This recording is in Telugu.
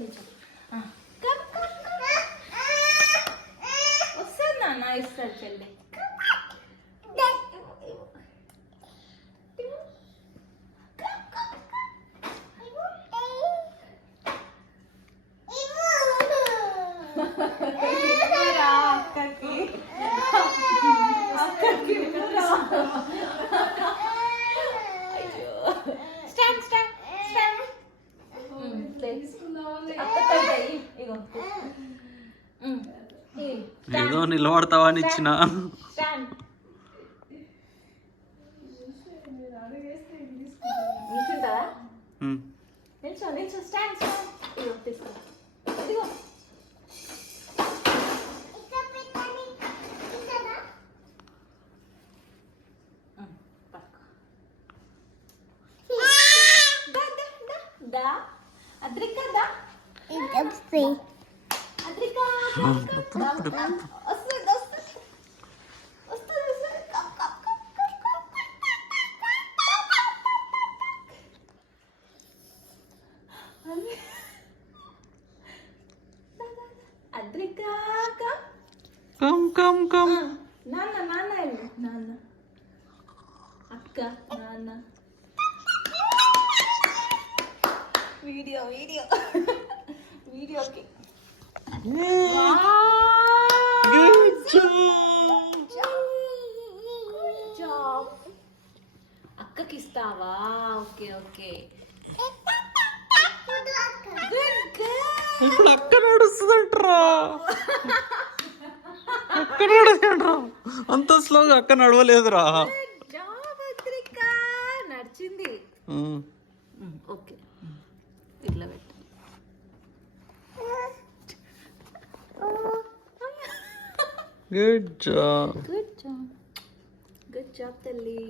నిల్చో. వస్తుంది నాన్న, ఇస్తారు చెల్లి. ఏదో నిలబడతావా అని ఇచ్చిన. Come come come. నాన్న నాన్న నాన్న అక్క నాన్న. వీడియో వీడియో వీడియోకి. అక్కకి ఇస్తావా? Okay okay. ఇప్పుడు అక్క నడుస్తుందంటరా, అక్క నడుస్తుండ్రా. అంత స్లోగా అక్క నడవలేదురా. నడిచింది. ఓకే ఇట్లా పెట్టు. Good job, good job, good job తల్లి.